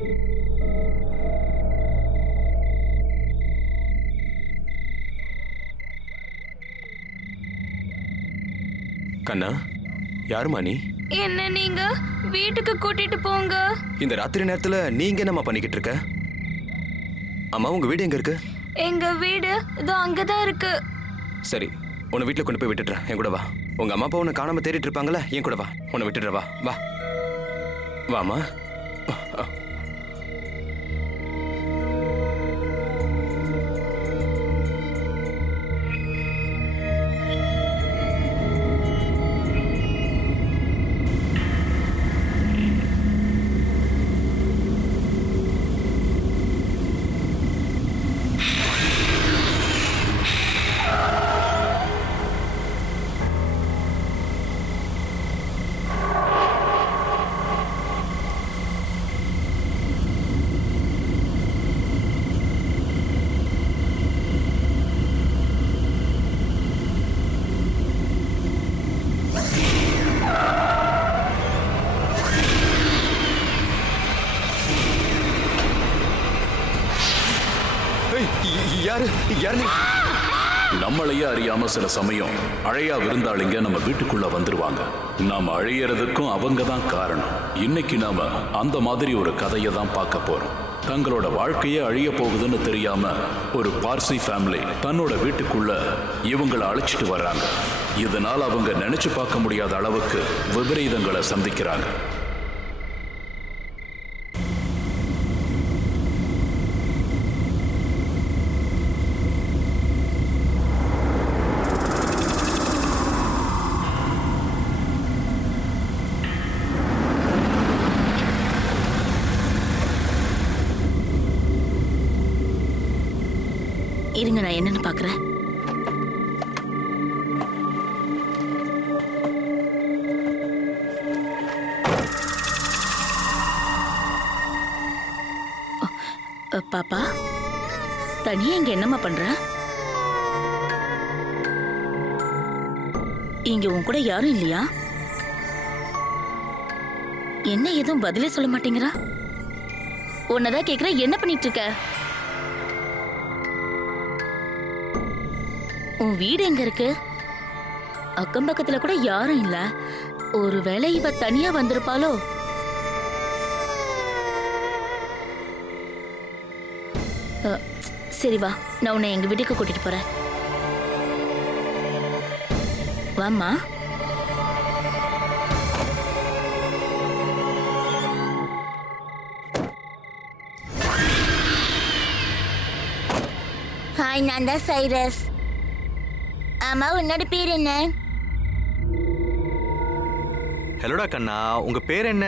கண்ணா, யாருமா நீ? என்ன நீங்க வீட்டுக்கு கூட்டிட்டு போங்க. இந்த ராத்திரி நேரத்துல நீங்க என்னம்மா பண்ணிக்கிட்டு இருக்க? அம்மா, உங்க வீடு எங்க இருக்கு? எங்க வீடு இதோ அங்கதான் இருக்கு. சரி, உன்னை வீட்டுல கொண்டு போய் விட்டுடுறேன். என் கூட வா. உங்க அம்மா அப்பா உன்னை காணாம தேடிட்டு இருப்பாங்களா? என் கூட வா, உன்னை விட்டுடுற. வா வா வாமா. நம்மளையே அறியாம சில சமயம் அழையா விருந்தாளிங்க நம்ம வீட்டுக்குள்ள வந்துருவாங்க. நாம அழையறதுக்கும் அவங்க தான் காரணம். இன்னைக்கு நாம அந்த மாதிரி ஒரு கதையை தான் பார்க்க போறோம். தங்களோட வாழ்க்கையே அழிய போகுதுன்னு தெரியாம ஒரு பார்சி ஃபேமிலி தன்னோட வீட்டுக்குள்ள இவங்களை அழைச்சிட்டு வர்றாங்க. இதனால் அவங்க நினைச்சு பார்க்க முடியாத அளவுக்கு விபரீதங்களை சந்திக்கிறாங்க. இருங்க, நான் என்னன்னு பாக்குறேன். பாப்பா, தனியா இங்க என்னம்மா பண்ற? இங்க உன் கூட யாரும் இல்லையா? என்ன எதுவும் பதிலே சொல்ல மாட்டேங்கிறா? உன்னதான் கேக்குற, என்ன பண்ணிட்டு இருக்க? உன் வீடு எங்க இருக்கு? அக்கம் பக்கத்துல கூட யாரும் இல்ல. ஒருவேளை இவ தனியா வந்திருப்பாளோ? சரி வா, நான் உன்னை எங்க வீட்டுக்கு கூட்டிட்டு போறேன். வாம்மா. ஹாய், நான் தான் சைரஸ். ஆமா, உன்னோட பேர் என்ன? ஹலோடா கண்ணா, உங்க பேர் என்ன?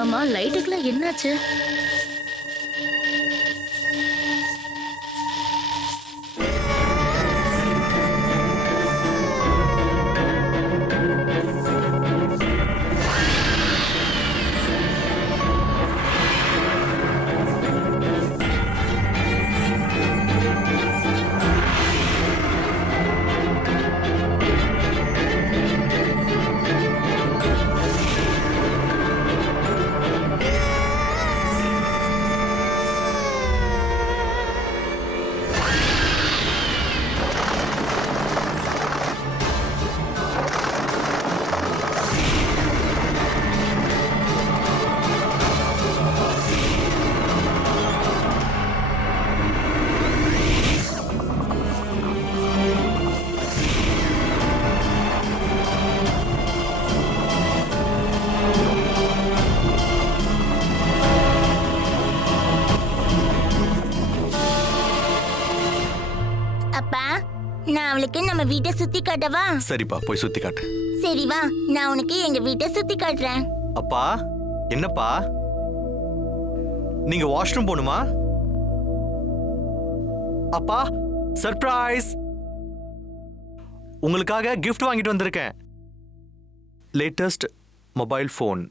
ஆமா, லைட்டுக்குலாம் என்னாச்சு? அப்பா, நான் அவளுக்கு நம்ம வீட்டை சுத்தி காட்டவா? சரிப்பா, போய் சுத்தி காட்டு. சரி வா, நான் உனக்கு எங்க வீட்டை சுத்தி காட்டுறேன். அப்பா, என்னப்பா? நீங்க வாஷ்ரூம் போணுமா? அப்பா, சர்ப்ரைஸ்! உங்களுக்காக கிஃப்ட் வாங்கிட்டு வந்திருக்கேன். Latest mobile phone.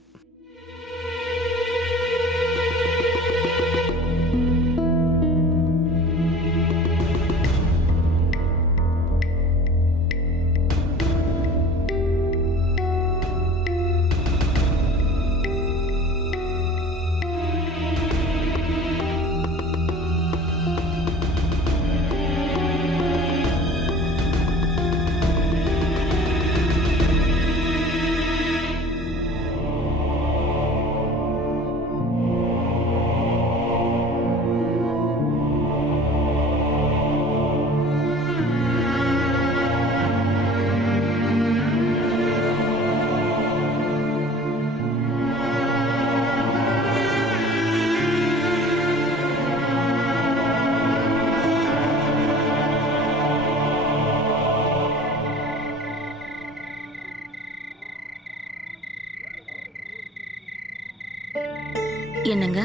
என்னங்க,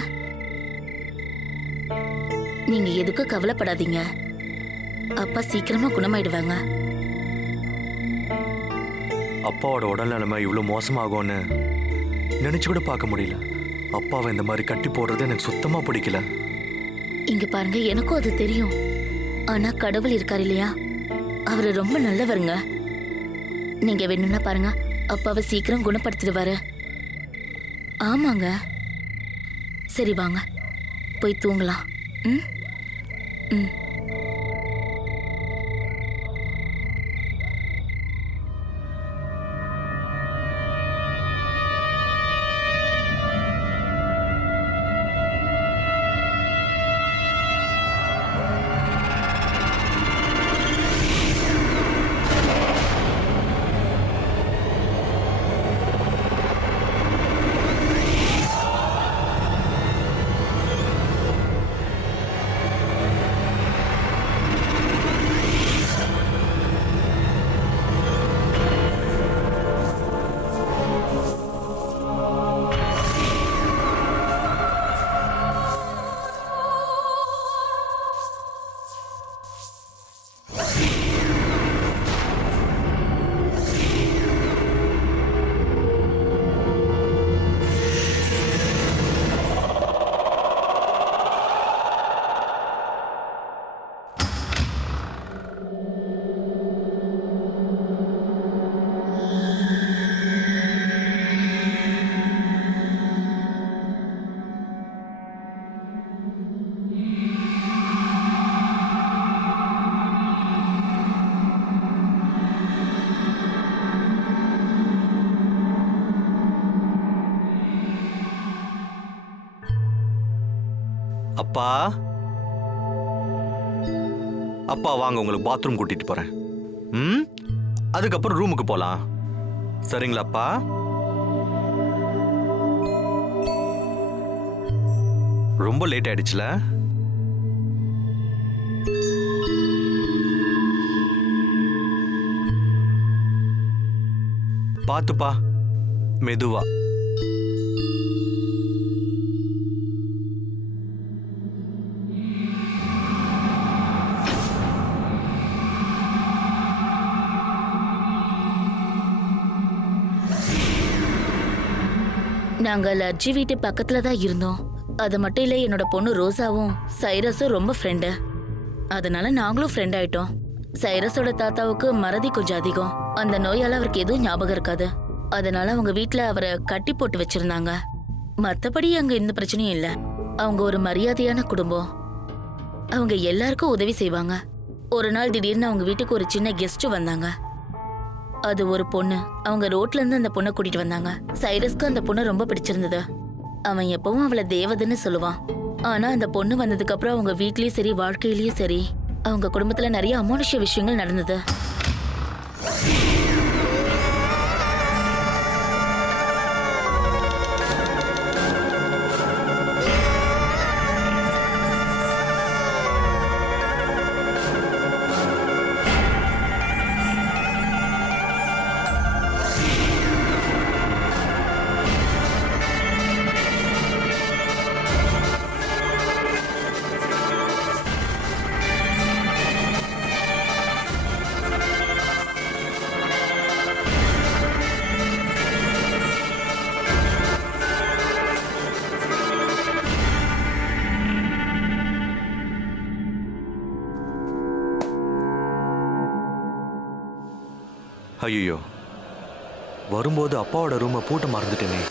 நீங்க எதுக்கும் கவலைப்படாதீங்க. அப்பா சீக்கிரமா குணமாயிடுவாங்க. அப்பாவோட உடல் நிலைமை இவ்வளோ மோசமாகும்னு நினைச்சு கூட பார்க்க முடியல. அப்பாவை இந்த மாதிரி கட்டி போடுறது எனக்கு சுத்தமா பிடிக்கல. இங்க பாருங்க, எனக்கும் அது தெரியும். ஆனா கடவுள் இருக்காரு இல்லையா, அவரு ரொம்ப நல்லவருங்க. நீங்க வேணும்னா பாருங்க, அப்பாவை சீக்கிரம் குணப்படுத்திடுவாரு. ஆமாங்க. சரி வாங்க, போய் தூங்கலாம். ம் ம். அப்பா, அப்பா வாங்க, உங்களுக்கு பாத்ரூம் கூட்டிட்டு போறேன். ம், அதுக்கப்புறம் ரூமுக்கு போலாம். சரிங்களாப்பா? ரொம்ப லேட் ஆயிடுச்சுல? பாத்துப்பா, மெதுவா. நாங்க லட்ஜி வீட்டு பக்கத்துல தான் இருந்தோம். அது மட்டும் இல்ல, என்னோட பொண்ணு ரோசாவும் சைரஸும் ரொம்ப ஃப்ரெண்டு. அதனால நாங்களும் ஃப்ரெண்ட் ஆயிட்டோம். சைரஸோட தாத்தாவுக்கு மறதி கொஞ்சம் அதிகம். அந்த நோயால அவருக்கு எதுவும் ஞாபகம் இருக்காது. அதனால அவங்க வீட்டுல அவரை கட்டி போட்டு வச்சிருந்தாங்க. மத்தபடி அங்க எந்த பிரச்சனையும் இல்ல. அவங்க ஒரு மரியாதையான குடும்பம். அவங்க எல்லாருக்கும் உதவி செய்வாங்க. ஒரு நாள் திடீர்னு அவங்க வீட்டுக்கு ஒரு சின்ன கெஸ்ட் வந்தாங்க. அது ஒரு பொண்ணு. அவங்க ரோட்ல இருந்து அந்த பொண்ணை கூட்டிட்டு வந்தாங்க. சைரஸ்க்கு அந்த பொண்ணை ரொம்ப பிடிச்சிருந்தது. அவன் எப்பவும் அவளை தேவதைன்னு சொல்லுவான். ஆனா அந்த பொண்ணு வந்ததுக்கு அப்புறம் அவங்க வீட்லயும் சரி, வாழ்க்கையிலயும் சரி, அவங்க குடும்பத்துல நிறைய அமானுஷ்ய விஷயங்கள் நடந்தது. ஐயோ, வரும்போது அப்பாவோட ரூமை பூட்ட மறந்துட்டேனே.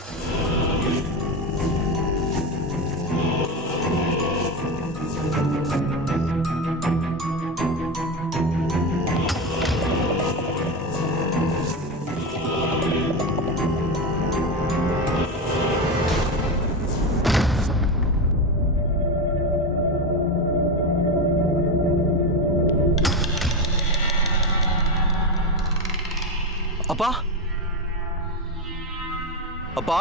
அப்பா, அப்பா,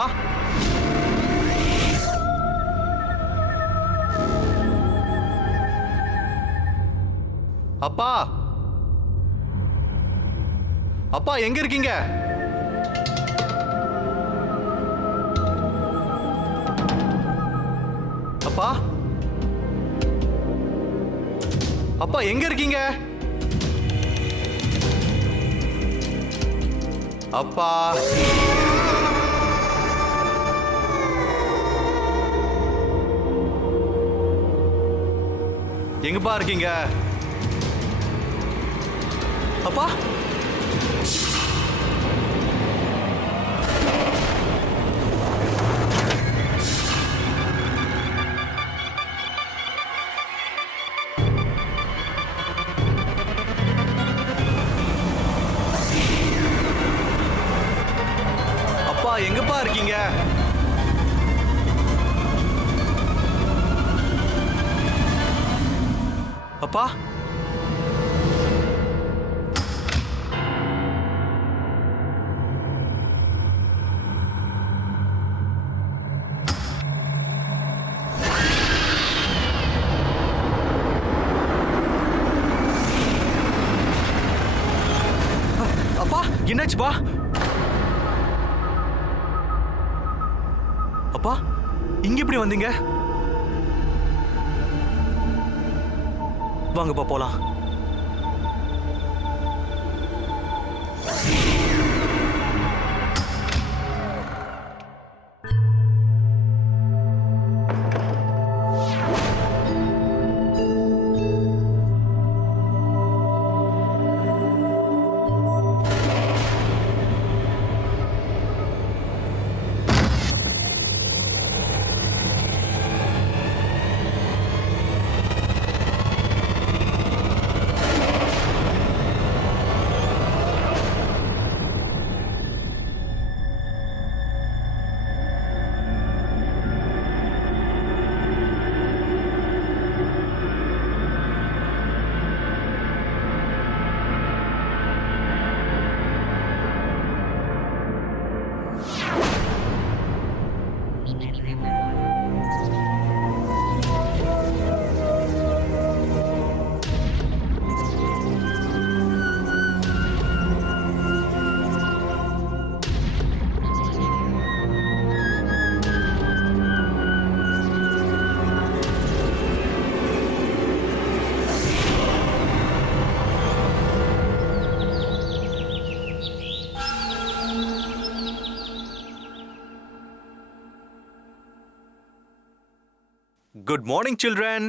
அப்பா, அப்பா எங்க இருக்கீங்க? அப்பா, அப்பா எங்க இருக்கீங்க? அப்பா, எங்கப்பா இருக்கீங்க? அப்பா, அப்பா எங்கப்பா இருக்கீங்க? அப்பா, அப்பா என்னாச்சுப்பா? அப்பா இங்க எப்படி வந்தீங்க? வாங்கப்பா போலாம். Good morning children.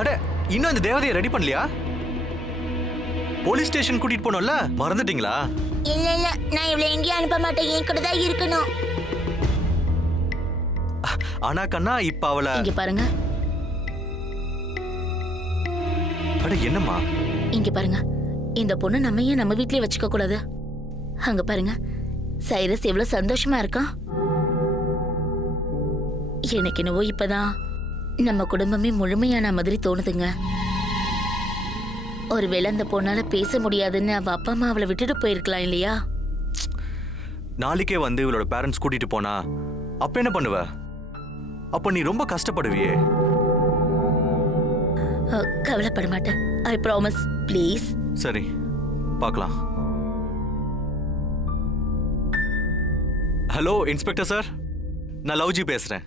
அட, இன்னும் அந்த தேவதையை ரெடி பண்ணலையா? போலீஸ் ஸ்டேஷன் கூட்டிட்டு போனோம்ல, மறந்துட்டீங்களா? இல்ல இல்ல, நான் இவளை எங்கேயும் அனுப்ப மாட்டேன். என் கூட தான் இருக்கணும். ஆனா கண்ணா, இப்ப அவளை இங்க பாருங்க, அட என்னம்மா? இங்க பாருங்க. இந்த பொண்ணு நம்ம ஏன் நம்ம வீட்லயே வச்சுக்க கூடாது? அங்க பாருங்க, சைரஸ் எவ்வளவு சந்தோஷமா இருக்கான். எனக்கு என்னவோ இப்பதான் நம்ம குடும்பமே முழுமையான மாதிரி தோணுதுங்க. ஒருவேளை அந்த பொண்ணால பேச முடியாதுன்னு அவ அப்பா அம்மா அவளை விட்டுட்டு போயிருக்கலாம் இல்லையா? நாளைக்கே வந்து இவளோட பேரண்ட்ஸ் கூட்டிட்டு போனா அப்ப என்ன பண்ணுவ? அப்ப நீ ரொம்ப கஷ்டப்படுவியே. கவலைப்பட மாட்டேன். I promise. ப்ளீஸ். சரி, பார்க்கலாம். ஹலோ இன்ஸ்பெக்டர் சார், நான் லவ்ஜி பேசுறேன்.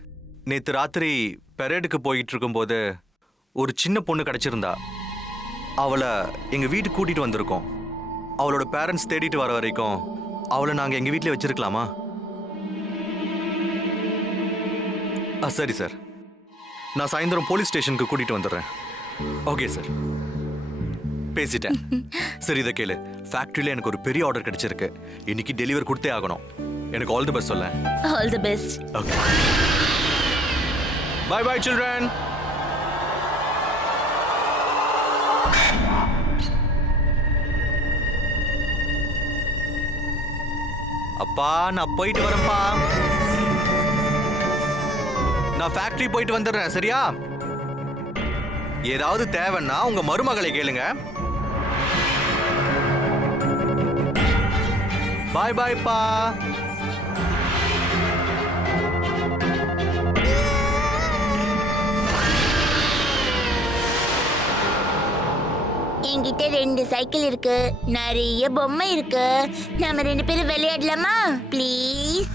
நேற்று ராத்திரி பெரேடுக்கு போயிட்டு இருக்கும்போது ஒரு சின்ன பொண்ணு கிடைச்சிருந்தா. அவளை எங்க வீட்டுக்கு கூட்டிட்டு வந்திருக்கோம். அவளோட பேரண்ட்ஸ் தேடிட்டு வர வரைக்கும் அவளை நாங்க எங்க வீட்டிலே வச்சிருக்கலாமா? சரி சார், நான் சாயந்தரம் போலீஸ் ஸ்டேஷனுக்கு கூட்டிட்டு வந்துடுறேன். Okay sir. பேசிட்டேன். சரி இதை கேளு, ஃபேக்டரியில எனக்கு ஒரு பெரிய ஆர்டர் கிடைச்சிருக்கு. இன்னைக்கு டெலிவரி கொடுத்தே ஆகணும். எனக்கு ஆல் தி பெஸ்ட் சொல்ல. All the best. Okay, bye bye children. அப்பா நான் போயிட்டு வரேன்ப்பா. நான் ஃபேக்டரி போயிட்டு வந்துடுறேன், சரியா? ஏதாவது தேவைன்னா உங்க மருமகளை கேளுங்க. பாய் பாய்ப்பா. என்கிட்ட 2 சைக்கிள் இருக்கு, நிறைய பொம்மை இருக்கு. நாம 2 பேரும் விளையாடலாமா ப்ளீஸ்?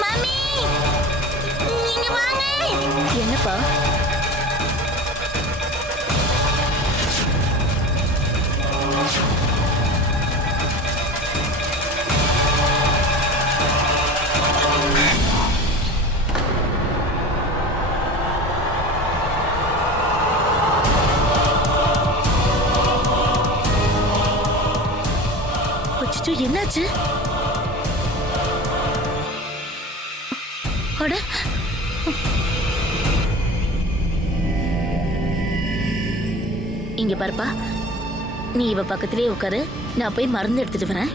மாமி, நீங்க வாங்க. என்னப்பா? அச்சச்சோ, என்னாச்சு? அட, இங்க பாருப்பா, நீ இவ பக்கத்திலே உட்காரு, நான் போய் மருந்து எடுத்துட்டு வரேன்.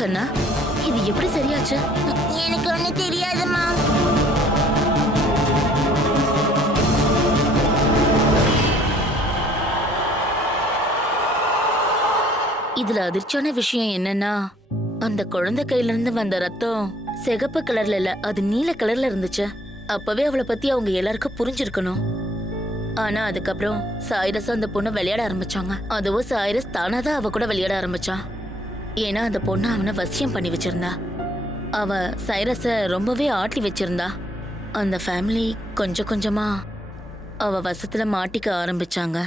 கண்ணா, இது எப்படி சரியாச்சு? எனக்கு ஒண்ணு தெரியாதுமா. இதுல அதிர்ச்சியான விஷயம் என்னன்னா, அந்த குழந்தை கையில இருந்து வந்த ரத்தம் சிகப்பு கலர்ல இல்ல, அது நீல கலர்ல இருந்துச்சு. அப்பவே அவளை பத்தி அவங்க எல்லாருக்கும் புரிஞ்சிருக்கணும். ஆனா அதுக்கப்புறம் சாயிரஸ் அந்த பொண்ணு விளையாட ஆரம்பிச்சாங்க. அதுவும் சாயிரஸ் தானாதான் அவ கூட விளையாட ஆரம்பிச்சான். ஏன்னா அந்த பொண்ணு அவனை வசியம் பண்ணி வச்சிருந்தா. அவ சைரஸ ரொம்பவே ஆட்டி வச்சிருந்தா. அந்த ஃபேமிலி கொஞ்சம் கொஞ்சமா அவ வசத்துல மாட்டிக்க ஆரம்பிச்சாங்க.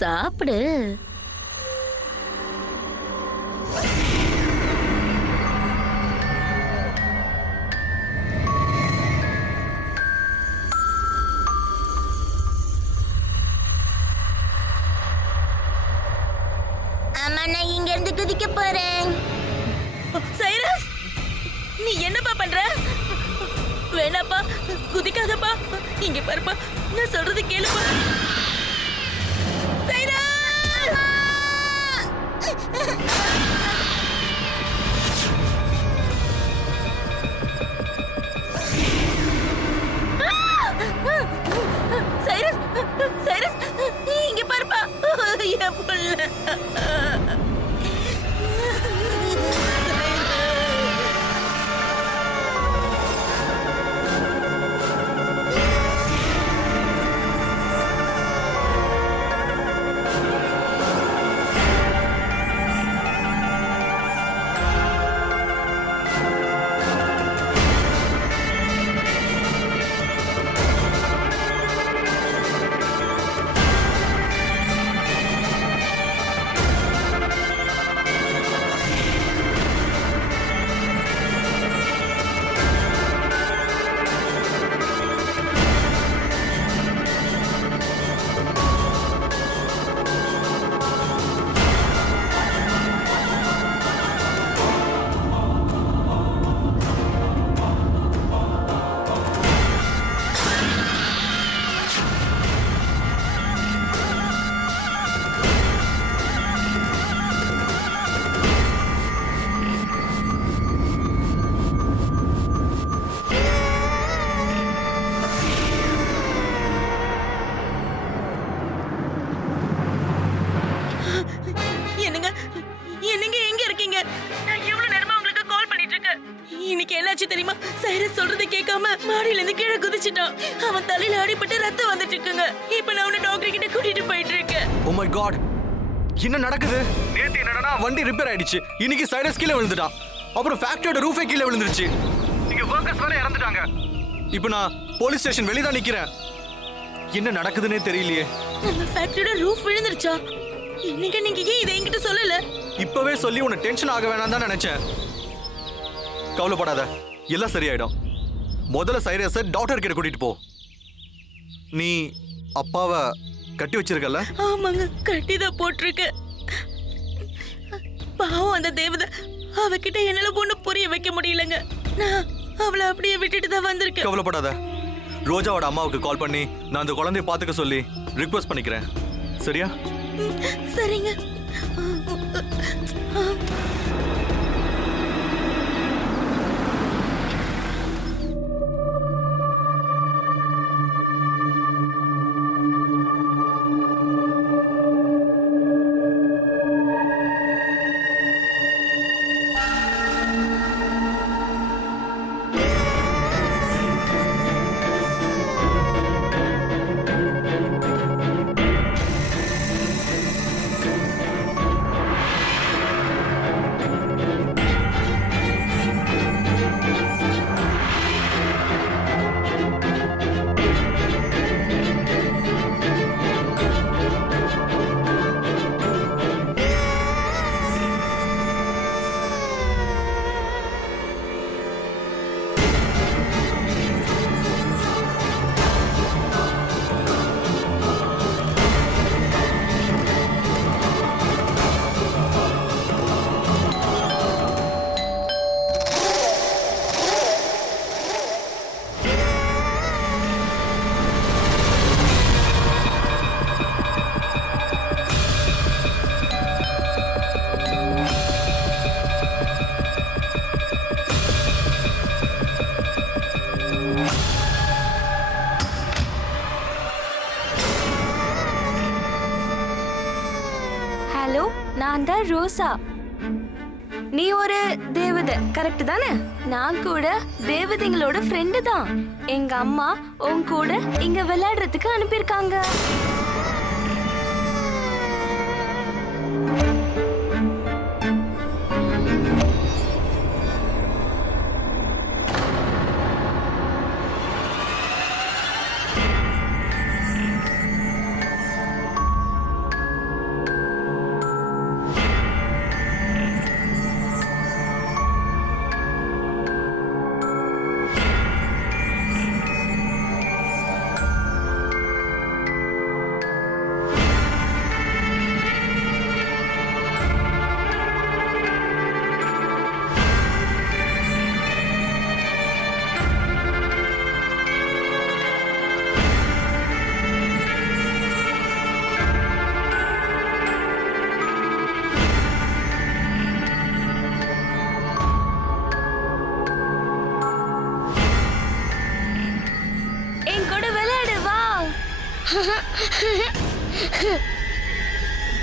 சாப்பிடு. அம்மா, நான் இங்க இருந்து குதிக்க போறேன். சைரஸ், நீ என்னப்பா பண்ற? வேணாப்பா, குதிக்காதப்பா. இங்க பாருப்பா, நான் சொல்றது கேளுப்பா. சைரஸ்! சைரஸ், சைரஸ், இங்க பாருப்பா, என் புள்ள. தெரியுமா? சைரஸ் சொல்றதை கேட்காம மாடியில இருந்து கீழே குதிச்சிட்டான். அவன் தலையில அடிபட்டு ரத்தம் வந்துட்டு இருக்குங்க. இப்ப நான் அவனை டாக்டர் கிட்ட கூட்டிட்டு போயிட்டு இருக்கேன். ஓ மை காட், என்ன நடக்குது? நேத்து என்னடா வண்டி ரிப்பேர் ஆயிடுச்சு, இன்னைக்கு சைரஸ் கீழே விழுந்துட்டான். அப்புறம் ஃபேக்டரியோட ரூஃபே கீழே விழுந்துருச்சு. இங்க வர்க்கர்ஸ் வேற இறந்துட்டாங்க. இப்போ நான் போலீஸ் ஸ்டேஷன் வெளிய தான் நிக்கிறேன். என்ன நடக்குதுன்னே தெரியலையே. நம்ம ஃபேக்டரியோட ரூஃப் விழுந்துருச்சா? இன்னைக்கு நீங்க ஏன் இதை என்கிட்ட சொல்லல? இப்பவே சொல்லி உன்னை டென்ஷன் ஆக வேணாம் தான் நினைச்சேன். கவலைப்படாத, எல்லாம் சரியாயிடும். முதல்ல சைரஸை டாக்டர் கிட்ட கூட்டிட்டு போ. நீ அப்பாவை கட்டி வச்சிருக்கல? ஆமாங்க, கட்டிதான் போட்டிருக்க. பாவம் அந்த தேவதை, அவகிட்ட என்னால ஒண்ணு புரிய வைக்க முடியலங்க. நான் அவளை அப்படியே விட்டுட்டு தான் வந்திருக்கேன். கவலைப்படாத, ரோஜாவோட அம்மாவுக்கு கால் பண்ணி நான் அந்த குழந்தைய பாத்துக்க சொல்லி ரிக்வெஸ்ட் பண்ணிக்கிறேன். சரியா? சரிங்க. ஹலோ, நான் தான் ரோசா. நீ ஒரு தேவதை கரெக்ட் தானே? நான் கூட தேவதைங்களோட ஃப்ரெண்டு தான். எங்க அம்மா உன் கூட இங்க விளையாடுறதுக்கு அனுப்பியிருக்காங்க.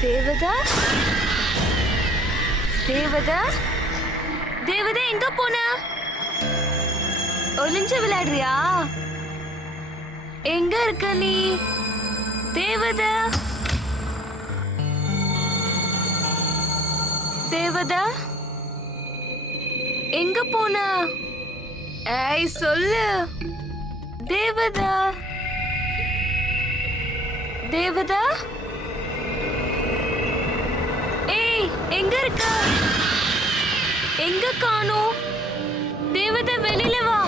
தேவதா, தேவதா, தேவதா எங்க போன? ஒளிஞ்சு விளையாடுறியா? எங்க இருக்க நீ தேவதா? தேவதா எங்க போன? ஏய் சொல்லு தேவதா. தேவதா, ஏய் எங்க இருக்க? எங்க காணோம்? தேவதா வெளியில வா.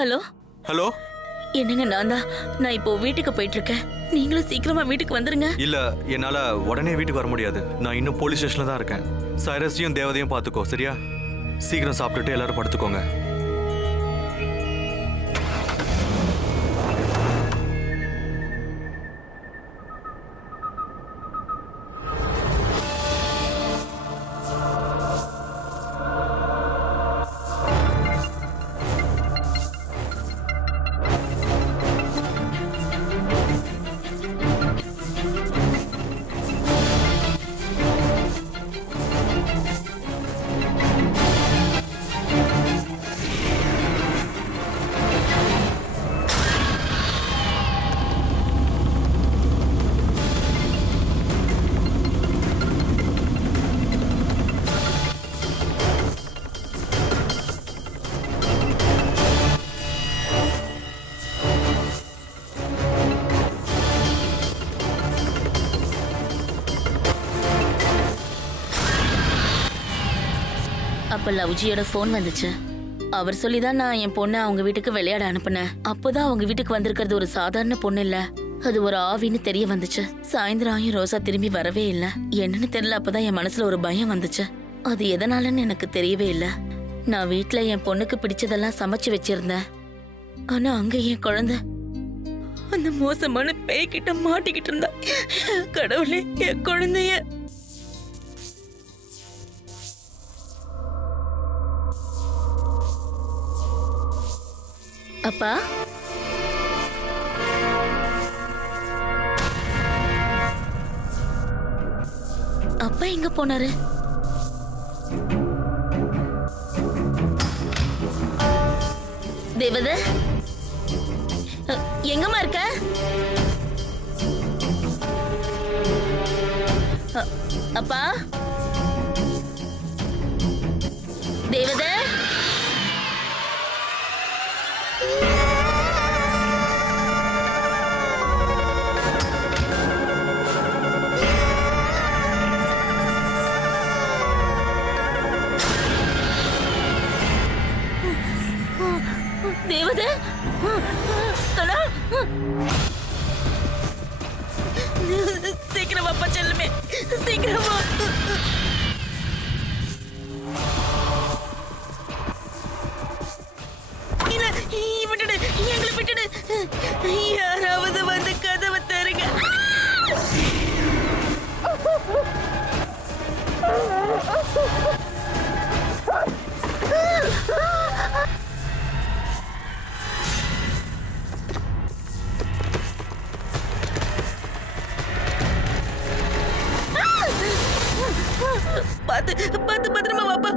Hello hello. என்னங்க நான் இப்போ வீட்டுக்கு போயிட்டு இருக்கேன். நீங்களும் சீக்கிரமா வீட்டுக்கு வந்துருங்க. இல்ல, என்னால உடனே வீட்டுக்கு வர முடியாது. நான் இன்னும் போலீஸ் ஸ்டேஷன்ல தான் இருக்கேன். சைரஸையும் தேவதையும் பாத்துக்கோ, சரியா? சீக்கிரம் சாப்பிட்டுட்டு எல்லாரும் படுத்துக்கோங்க. அப்ப லவ்ஜியோட ஃபோன் வந்துச்சு. அவர் சொல்லிதான் நான் என் பொண்ணை அவங்க வீட்டுக்கு விளையாட அனுப்புனேன். அப்போதான் அவங்க வீட்டுக்கு வந்திருக்கிறது ஒரு சாதாரண பொண்ணு இல்ல, அது ஒரு ஆவின்னு தெரிய வந்துச்சு. சாயந்தரம் ஆயும் ரோசா திரும்பி வரவே இல்ல. என்னன்னு தெரியல. அப்பதான் என் மனசுல ஒரு பயம் வந்துச்சு. அது எதனாலன்னு எனக்கு தெரியவே இல்ல. நான் வீட்டுல என் பொண்ணுக்கு பிடிச்சதெல்லாம் சமைச்சு வச்சிருந்தேன். ஆனா அங்க என் குழந்தை அந்த மோசமான பேய்கிட்ட மாட்டிக்கிட்டு இருந்தா. கடவுளே, என் குழந்தைய. அப்பா, அப்பா எங்க போனாரு? தேவதை, எங்கம்மா இருக்க? அப்பா, தேவதை. தேவதை, கண்ணா, சீக்கிரம் அப்பா செல்லுமே, சீக்கிரமா. இல்ல, விட்டுடு, எங்களை விட்டுடு. யாராவது வந்து கதவை தருங்க. பாத்து பாத்து பத்திரமா வாப்பா.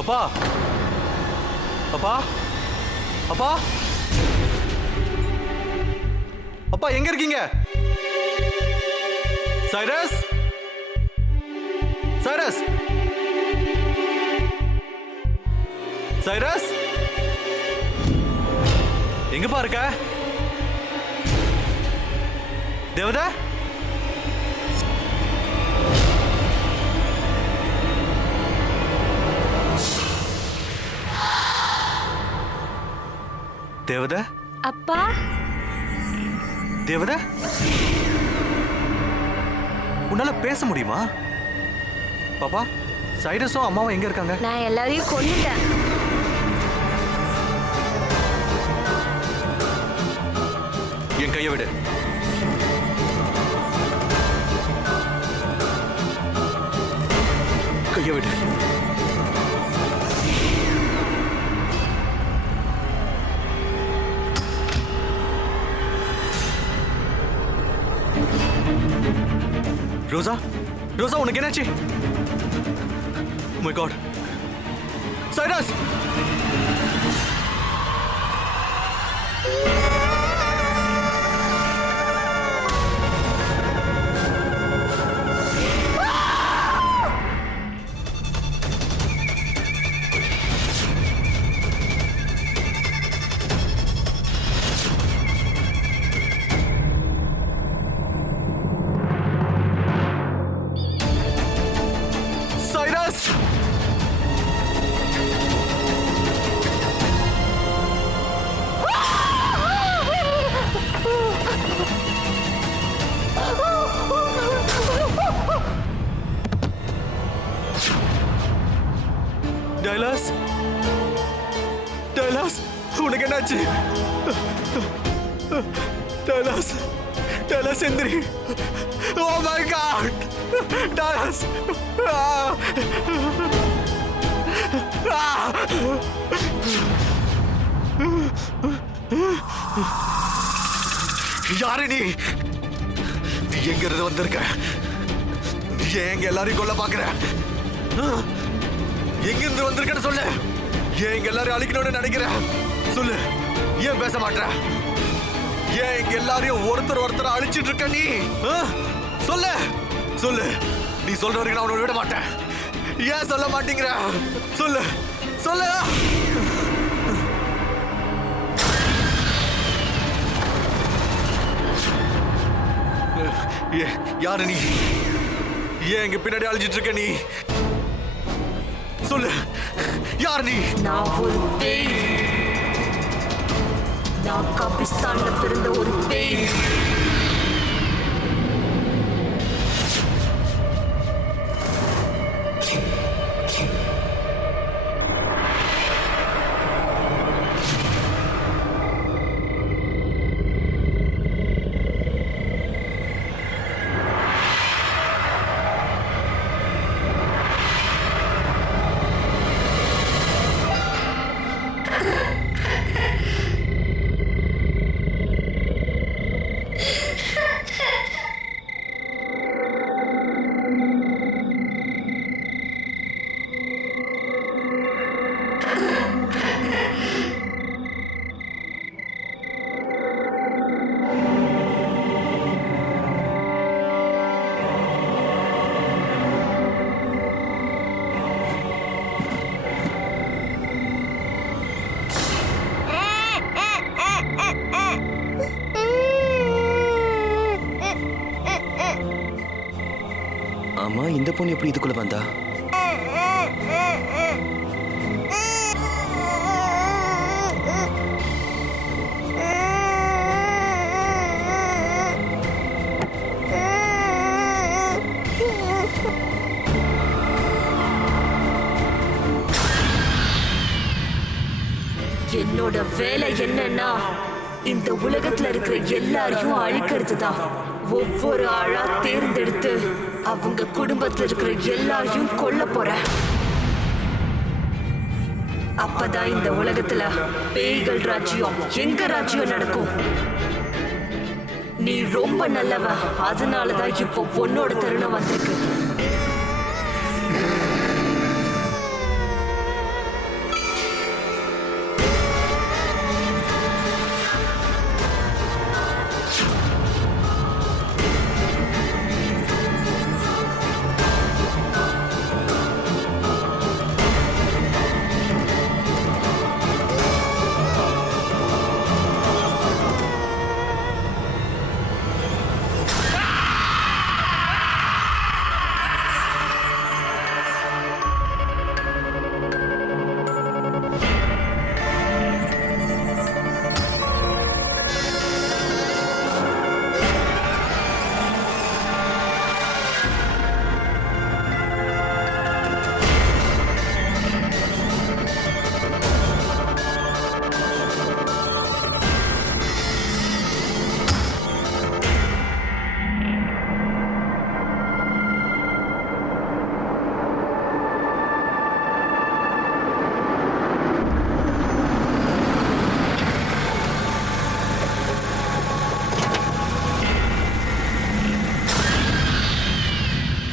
அப்பா அப்பா அப்பா அப்பா எங்க இருக்கீங்க? சைரஸ் சைரஸ் சைரஸ் எங்கப்பா இருக்க? தேவதா தேவதா அப்பா தேவதா உன்னால பேச முடியுமா? பாப்பா சைரஸும் அம்மாவும் எங்க இருக்காங்க? நான் எல்லாரையும் கொன்னுட்டேன். என் கையை விடு. கையை விடு. ரோசா ரோசா உனக்கு என்னாச்சு? மை காட் சைரஸ் டைலாஸ் டைலாஸ் உனக்கு என்னாச்சு? டைலாஸ் டைலாஸ் எந்திரி. ஓ மை காட் டைலாஸ் யாரு நீ? நீ எங்க இருந்து வந்திருக்க? நீ எங்க எல்லாரையும் கொல்ல பாக்குற? எங்க இருந்து வந்திருக்கன்னு சொல்லு. ஏன் எங்க எல்லாரையும் அழிக்கணும்னு நினைக்கிற? சொல்லு. ஏன் பேச மாட்டற? ஏன் எங்க எல்லாரையும் ஒருத்தர் அழிச்சிட்டு இருக்க நீ? சொல்லு சொல்லு. நீ சொல்ற வரைக்கும் நான் உன்னை விட மாட்டேன். ஏன் சொல்ல மாட்டேங்கிற? சொல்லு சொல்லு. யாரு நீ? ஏன் எங்க பின்னாடி அழிச்சிட்டு இருக்க நீ? சொல்லு. யார் நீ? நான் ஒரு பேய். நான் காபிஸ்தான்ல பிறந்த ஒரு பேய். ஆமா, இந்த பொண்ணு எப்படி இதுக்குள்ள வந்தா? என்னோட வேலை என்னன்னா இந்த உலகத்துல இருக்கிற எல்லாரையும் அழிக்கிறது தான். ஒவ்வொரு ஆளா தேர்ந்தெடுத்து அவங்க குடும்பத்துல இருக்கிற எல்லாரையும் கொல்ல போறேன். அப்பதான் இந்த உலகத்துல பேய்கள் ராஜ்யம் எங்க ராஜ்யம் நடக்கும். நீ ரொம்ப நல்லவ, அதனாலதான் இப்போ பொண்ணோட தருணம் வந்திருக்கு.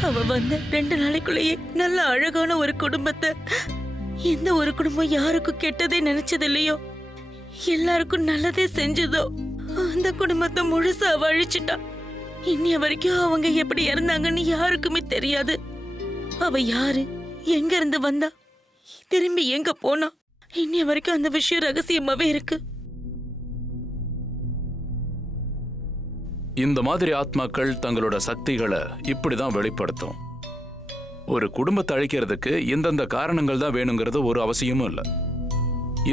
அவ வந்த 2 நாளைக்குள்ளேயே நல்ல அழகான ஒரு குடும்பத்தை, எந்த ஒரு குடும்பம் யாருக்கும் கெட்டதே நினைச்சது இல்லையோ, எல்லாருக்கும் நல்லதே செஞ்சதோ அந்த குடும்பத்தை முழுசா அவ அழிச்சிட்டா. இன்னைய வரைக்கும் அவங்க எப்படி இறந்தாங்கன்னு யாருக்குமே தெரியாது. அவ யாரு, எங்க இருந்து வந்தா, திரும்பி எங்க போனா, இன்னைய வரைக்கும் அந்த விஷயம் ரகசியமாவே இருக்கு. இந்த மாதிரி ஆத்மாக்கள் தங்களோட சக்திகளை இப்படிதான் வெளிப்படுத்தும். ஒரு குடும்பத்தை அழிக்கிறதுக்கு இந்தந்த காரணங்கள் தான் வேணுங்கிறது ஒரு அவசியமும் இல்லை.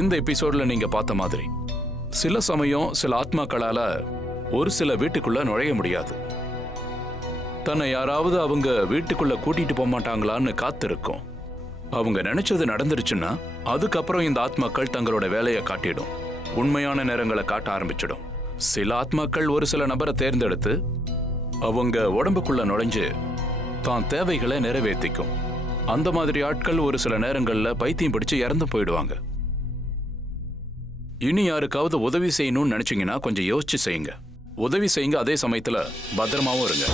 இந்த எபிசோட்ல நீங்க பார்த்த மாதிரி சில சமயம் சில ஆத்மாக்களால ஒரு சில வீட்டுக்குள்ள நுழைய முடியாது. தன்னை யாராவது அவங்க வீட்டுக்குள்ள கூட்டிட்டு போக மாட்டாங்களான்னு காத்திருக்கும். அவங்க நினைச்சது நடந்துருச்சுன்னா அதுக்கப்புறம் இந்த ஆத்மாக்கள் தங்களோட வேலையை காட்டிடும், உண்மையான நேரங்களை காட்ட ஆரம்பிச்சிடும். சில ஆத்மாக்கள் ஒரு சில நபரை தேர்ந்தெடுத்து அவங்க உடம்புக்குள்ள நுழைஞ்சு தான் தேவைகளை நிறைவேற்றிக்கும். அந்த மாதிரி ஆட்கள் ஒரு சில நேரங்கள்ல பைத்தியம் பிடிச்சு இறந்து போயிடுவாங்க. இனி யாருக்காவது உதவி செய்யணும்னு நினைச்சீங்கன்னா கொஞ்சம் யோசிச்சு செய்யுங்க. உதவி செய்யுங்க, அதே சமயத்துல பத்திரமாவும் இருங்க.